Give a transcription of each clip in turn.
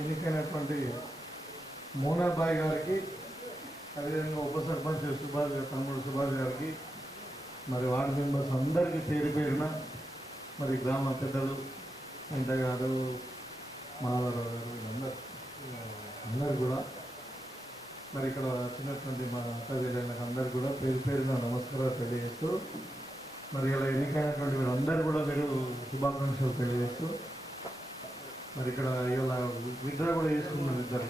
ఎన్నికైనటువంటి మోనాబాయ్ గారికి, అదేవిధంగా ఉప సర్పంచ్ సుభాష్ తమ్ముడు సుభాష్ గారికి, మరి వార్డు మెంబర్స్ అందరికీ పేరు పేరున, మరి గ్రామ పెద్దలు వెంట గారు, మాధవరావు గారు, వీళ్ళందరూ అందరు కూడా, మరి ఇక్కడ వచ్చినటువంటి మా అక్కజల్లకు అందరు కూడా పేరు పేరున నమస్కారాలు తెలియజేస్తూ, మరి ఇలా ఎన్నికైనటువంటి వీళ్ళందరూ కూడా మీరు శుభాకాంక్షలు తెలియజేస్తూ, మరి ఇక్కడ ఇలా విడ్రా కూడా చేసుకున్నారు ఇద్దరు,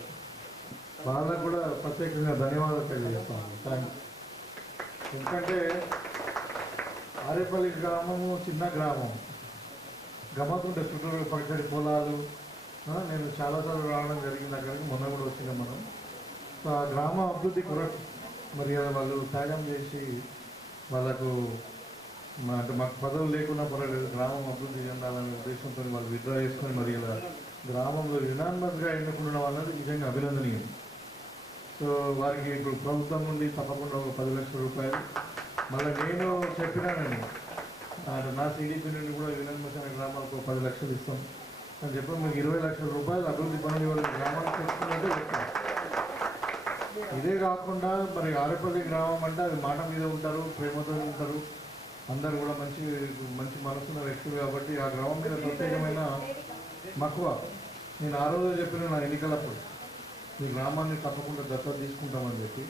వాళ్ళకు కూడా ప్రత్యేకంగా ధన్యవాదాలు తెలియజేస్తాను. థ్యాంక్స్. ఎందుకంటే ఆరేపల్లి గ్రామము చిన్న గ్రామం, గమ్మతుంటే చుట్టూరు పక్కడి పొలాలు, నేను చాలాసార్లు రావడం జరిగింది అక్కడికి, మొన్న కూడా వచ్చినాం మనం. ఆ గ్రామ అభివృద్ధి కొరకు మరి వాళ్ళు త్యాగం చేసి వాళ్ళకు అంటే మాకు పదవులు లేకుండా పర్వాలేదు, గ్రామం అభివృద్ధి చెందాలనే ఉద్దేశంతో వాళ్ళు విత్డ్రా చేసుకొని మరి ఇలా గ్రామంలో యునానిమస్గా ఎన్నుకున్న వాళ్ళని నిజంగా అభినందనీయం. సో వారికి ఇప్పుడు ప్రభుత్వం నుండి తప్పకుండా ఒక 10 లక్షల రూపాయలు, మళ్ళీ నేను చెప్పినానండి అంటే నా సిడిపి నుండి కూడా యునానిమస్ అనే గ్రామాలకు 10 లక్షలు ఇస్తాం అని చెప్పి మీకు 20 లక్షల రూపాయలు అభివృద్ధి పనులు వాళ్ళకి గ్రామానికి తెచ్చుకున్నట్టే చెప్తాను. ఇదే కాకుండా మరి ఆరేపల్లి గ్రామం అంటే అది మాట మీద ఉంటారు, ప్రేమతో ఉంటారు, అందరు కూడా మంచి మంచి మనసున్న వ్యక్తులు కాబట్టి ఆ గ్రామం మీద ప్రత్యేకమైన మక్కువ. నేను ఆ రోజు చెప్పిన నా ఎన్నికలప్పుడు మీ గ్రామాన్ని తప్పకుండా దత్తత తీసుకుంటామని చెప్పి,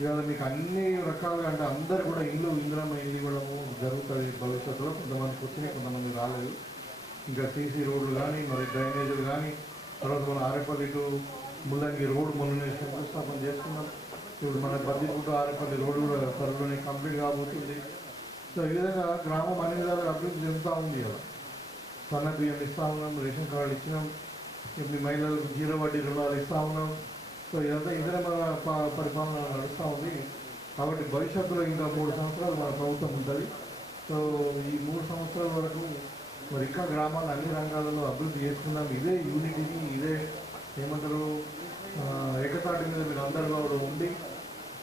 ఇవాళ మీకు అన్ని రకాలుగా అంటే అందరు కూడా ఇందిరమ్మ ఇల్లు ఇవ్వడము జరుగుతుంది భవిష్యత్తులో. కొంతమందికి వచ్చినాయి, కొంతమంది రాలేదు. ఇంకా సీసీ రోడ్లు కానీ మరి డ్రైనేజీలు కానీ, తర్వాత మన ఆరేపల్లి టు ముల్లంగి రోడ్డు మొన్న శంకుస్థాపన చేసుకున్నాం. ఇప్పుడు మన బద్దిపుట్టు ఆరేపల్లి రోడ్డు కూడా త్వరలోనే కంప్లీట్ కాబోతుంది. సో ఈ విధంగా గ్రామం అన్ని విధాలుగా అభివృద్ధి చెందుతూ ఉంది. కదా సన్న బియ్యం ఇస్తూ ఉన్నాం, రేషన్ కార్డు ఇచ్చినాం, ఇప్పుడు మహిళలకు 0 వడ్డీ రుణాలు ఇస్తూ ఉన్నాం. సో ఇదంతా ఇందిరమ్మ పరిపాలన నడుస్తూ ఉంది. కాబట్టి భవిష్యత్తులో ఇంకా 3 సంవత్సరాలు మన ప్రభుత్వం ఉంటుంది. సో ఈ 3 సంవత్సరాల వరకు మరి ఇంకా గ్రామాన్ని అన్ని రంగాలలో అభివృద్ధి చేసుకున్నాం. ఇదే యూనిటీని, ఇదే ఏమంటారు ఏకతాటి మీద మీరు అందరూ కూడా ఉండి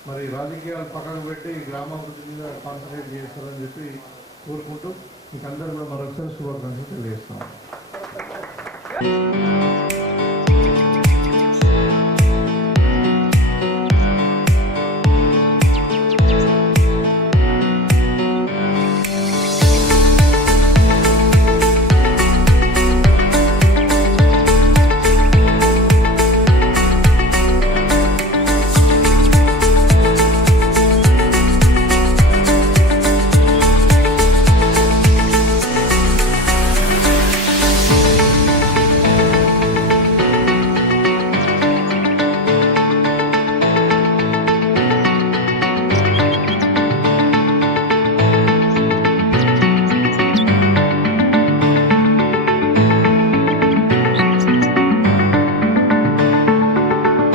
మరి రాజకీయాలు పక్కన పెట్టి గ్రామాభివృద్ధి మీద కాన్సన్ట్రేట్ చేస్తారని చెప్పి కోరుకుంటూ మీకు అందరూ కూడా మరొకసారి శుభాకాంక్షలు తెలియజేస్తాం.